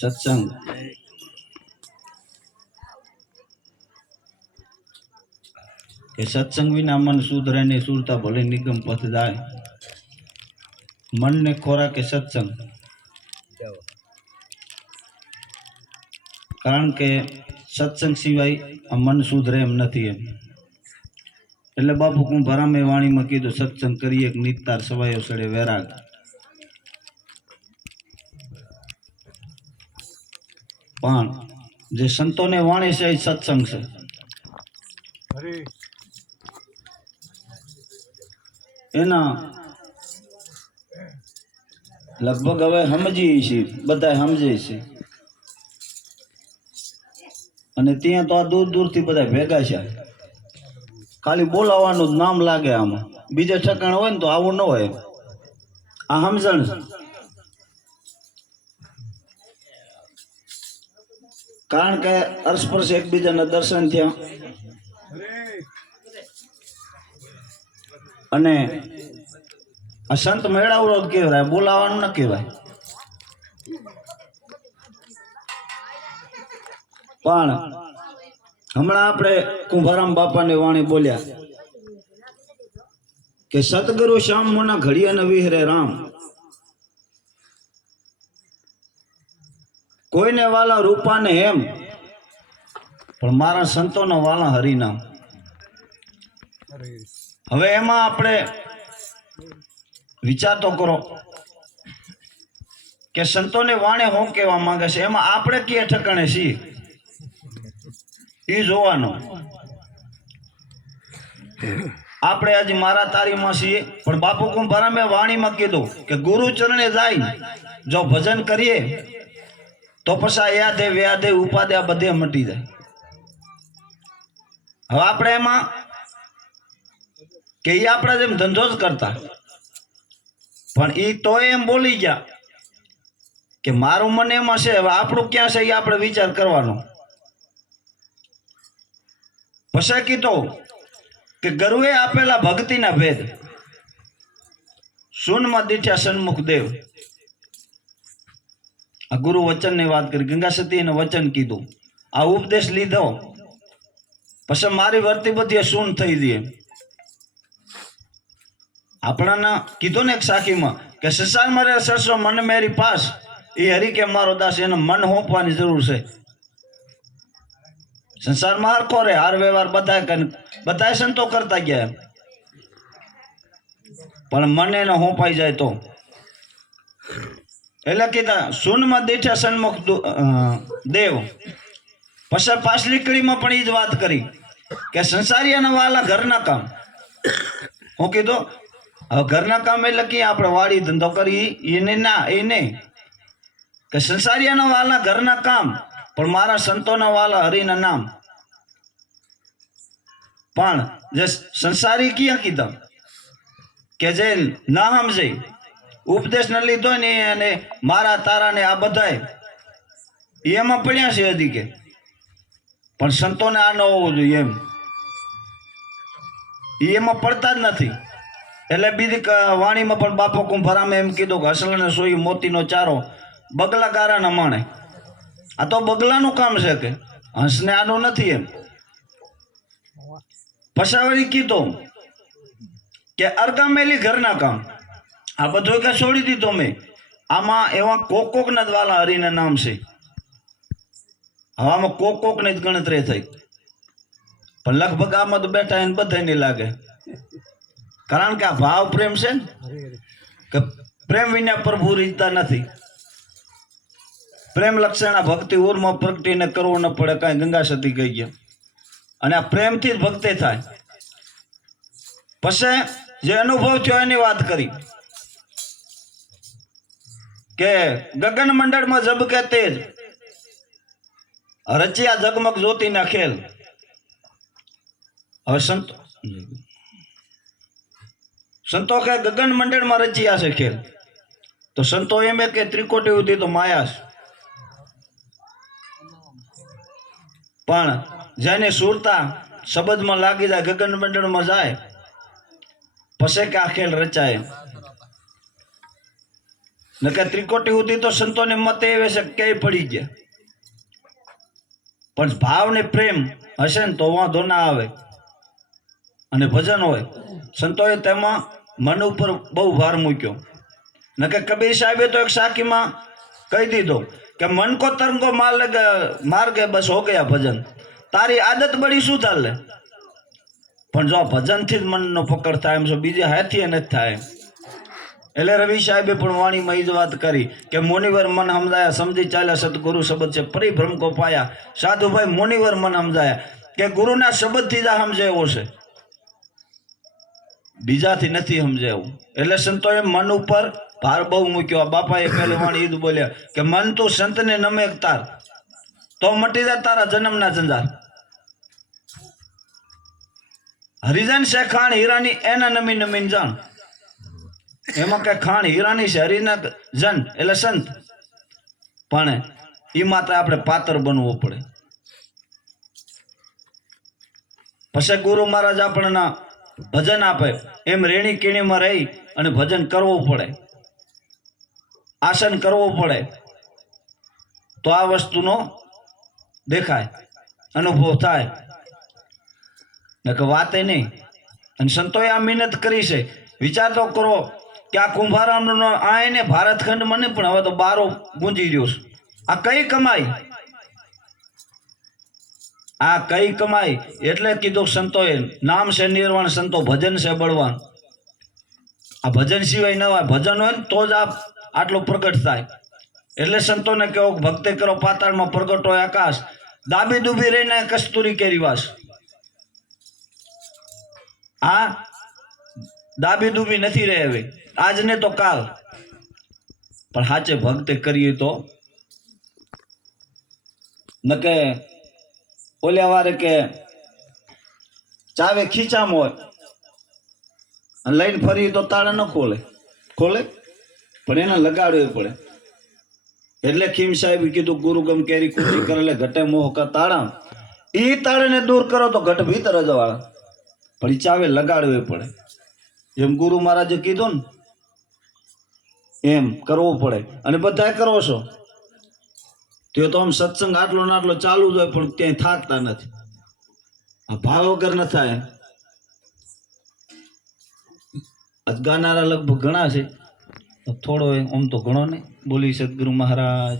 સત્સંગ કે સત્સંગ વિના મન સુધરે ને સુરતા ભલે નિગમ પથ જાય. મનને ખોરાક કે સત્સંગ. કારણ કે સત્સંગ સિવાય આ મન સુધરે એમ નથી એમ. એટલે બાપુ હું ભરામે વાણીમાં કીધું, સત્સંગ કરીએ એક નિસ્તાર સવાયો સડે વેરાગ. પણ જે સંતોને વાણી છે એ સત્સંગ છે. એના લગભગ હવે સમજીએ છીએ બધા સમજે છે અને ત્યાં તો આ દૂર દૂરથી બધા ભેગા છે. ખાલી બોલાવવાનું જ નામ લાગે આમાં. બીજે ઠકાણ હોય ને તો આવું ન હોય. આ સમજણ કારણ કે અરસ્પર્શ એકબીજાના દર્શન થયા. અને આ સંત મેળાવડો કહેવાય, બોલાવાનું ન કહેવાય. પણ હમણાં આપણે કુંભારામ બાપાની વાણી બોલ્યા કે સતગુરુ શ્યામ મોના ઘડિયા વિહરે રામ. કોઈને વાલા રૂપાને એમ. પણ મારા સંતોના વાલા હરિનામ. હવે એમાં આપણે વિચાર તો કરો કે સંતોને વાણે હું કહેવા માંગે છે? એમાં આપણે કયા ઠકાણે છીએ? એ જોવાનો. આપણે આજે મારા તારીમાં છીએ, પણ બાપુ કુંભારામે વાણીમાં કીધું કે ગુરુ ચરણે જાય જો ભજન કરીએ તો પછી આ યાદે, વ્યાદે, ઉપાદે આ બધે મટી જાય. હવે આપણે એમાં કે એ આપણે જેમ ધંધો જ કરતા. પણ એ તો એમ બોલી ગયા કે મારું મન એમાં છે હવે આપણું ક્યાં છે એ આપણે વિચાર કરવાનો. પછી કીધો કે ગરુએ આપેલા ભક્તિના ભેદ. શૂનમાં દીઠ્યા સન્મુખ દેવ. આ ગુરુ વચનની વાત કરી, ગંગા સતીને વચન કીધું. આ ઉપદેશ લીધો. પછી મારી વર્તી બધી શૂન થઈ ગઈ. આપણાના કીધું ને એક સાખીમાં કે સંસાર મારે સરસો મન મેરી પાસ, એ હરી કે મારો દાસ, એને મન હોંપવાની જરૂર છે. સંસારમાં હરખો રે હાર વ્યવહાર બધા બધા સંતો કરતા ગયા પણ મને એને હોંપાઈ જાય તો. એટલે કીધા સુનમાં દેઠા સન્મુખ દેવ. પછી પાછલી કડીમાં પણ એ જ વાત કરી, કે સંસારીયાના વાલા ઘરના કામ. હું કીધો, હવે ઘરના કામ એટલે કે આપણે વાડી ધંધો કરી, એને ના એ નહીં કે સંસારીયાના વાલા ઘરના કામ, પણ મારા સંતોના વાલા હરિના નામ. પણ જે સંસારી ક્યાં કીધા? કે જે ના સમજે ઉપદેશ ને લીધો ને અને મારા તારા ને આ બધાય એમાં પડ્યા છે હજી કે. પણ સંતોને આ ન હોવું જોઈએ એમ. એમાં પડતા જ નથી. એટલે બીજી વાણીમાં પણ બાપો કુંભરામે એમ કીધું કે અસલને સોઈ મોતીનો ચારો બગલા કારાના માણે. આ તો બગલાનું કામ છે કે. હંસને આનું નથી એમ. પછાવડી કીધું કે અરગામેલી ઘરના કામ. આ બધું કે છોડી દીધો મેં. આમાં એવા કોક કોક ના વાલા હરિના નામ છે. હવામાં કોક કોકની જ ગણતરી થઈ. પણ લગભગ આમાં તો બેઠા એને બધા નહીં લાગે. કારણ કે આ ભાવ પ્રેમ છે ને, કે પ્રેમ વિના પ્રભુ રીતતા નથી. પ્રેમ લક્ષણા ભક્તિ ઉર્માં પ્રગટીને કરવું ન પડે, કાંઈ ગંગા સતી ગઈ ગયા. અને આ પ્રેમથી જ ભક્તિ થાય. પછી જે અનુભવ થયો એની વાત કરી. કે ગગન મંડળમાં ઝબકે તેજ. રચ્યા જગમગ જ્યોતિના ખેલ. હવે સંતો સંતો કે ગગન મંડળમાં રચ્યા છે ખેલ. તો સંતો એમ કે ત્રિકોટી ઉધી તો માયા છે. પણ જેને સુરતા શબ્દમાં લાગી જાય ગગન મંડળમાં જાય, પછી કે આ ખેલ રચાય નકે ત્રિકોટી સુધી તો સંતોને મતે એવે છે ક્યાંય પડી ગયા. પણ ભાવ ને પ્રેમ હશે ને તો વાંધો ના આવે. અને ભજન હોય, સંતોએ તેમાં મન ઉપર બહુ ભાર મૂક્યો. નકે કબીર સાહેબે તો એક સાકીમાં કહી દીધો કે મન કો તરંગો માર માર્ગે માર ગયે બસ હો ગયા ભજન. તારી આદત બળી શું ચાલે પણ જો ભજનથી જ મનનો પકડ થાય એમ છો બીજે હાથી નથી થાય એટલે રવિ સાહેબે પણ વાણીમાં એ જ વાત કરી કે મોનિવર મન સમજાયા સમજી ચાલ્યા સદગુરુ શબ્દ છે પરિભ્રમ પાયા. સાધુભાઈ, મોનિવર મન સમજાયા કે ગુરુના શબ્દથી જ આ સમજે એવો છે બીજાથી નથી સમજે એવું એટલે સંતોએ મન ઉપર ભાર બહુ મૂક્યો. આ બાપાએ પહેલી વાણી ઈદ બોલ્યા કે મન તું સંતને નમે તાર. તો મટી જાય તારા જન્મના જંજાર હરિજન શેખાણ હીરાની એના નમી નમીન જાણ. એમાં કઈ ખાણ હીરાની છે હરિના જન, એટલે સંત. પણ એ માત્ર આપણે પાત્ર બનવું પડે. પછી ગુરુ મહારાજ આપણને ભજન આપે. એમ રેણી કેણીમાં રહી અને ભજન કરવું પડે. આસન કરવું પડે. તો આ વસ્તુનો દેખાય, અનુભવ થાય. નકર વાતે નહીં. અને સંતોએ આ મહેનત કરી છે. વિચાર તો કરો કે આ કુંભારામનો આ એને ભારતખંડમાં નહીં પણ હવે તો બારો ગુંજી રહ્યો છું. આ કઈ કમાઈ? આ કઈ કમાઈ? એટલે કીધું સંતોએ, નામ છે નિર્વાણ, સંતો ભજન છે બળવાન. આ ભજન સિવાય ન હોય ભજન હોય ને તો જ આ આટલું પ્રગટ થાય. એટલે સંતોને કહો ભક્તિ કરો પાતાળમાં પ્રગટ હોય આકાશ. દાબી દુબી રહીને કસ્તુરી કેરી વાસ. આ દાબી દુબી નથી રહે હવે. આજ ને તો કાલ. પણ સાચે ભક્ત કરીએ તો? નકે ઓલ્યા વારે કે ચાવે ખીચામ હોય લઈને ફરી તો તાળા ન ખોલે. ખોલે? પણ એને લગાડવું પડે. એટલે ખીમ સાહેબ કીધું, ગુરુ ગમ કેરી કુટી કરે ઘટે મોહ કા તાળા. એ તાળાને દૂર કરો તો ઘટ ભીતર જ વાળા. પણ ચાવે લગાડવી પડે. જેમ ગુરુ મહારાજે કીધું ને એમ કરવું પડે. અને બધા કરો છો? તે તો આમ સત્સંગ આટલો ને આટલો ચાલુ જ હોય, પણ ક્યાંય થાકતા નથી. આ ભાવ વગર ન થાય. ગાનારા લગભગ ઘણા છે. થોડો આમ તો ઘણો નહીં. બોલી સદગુરુ મહારાજ.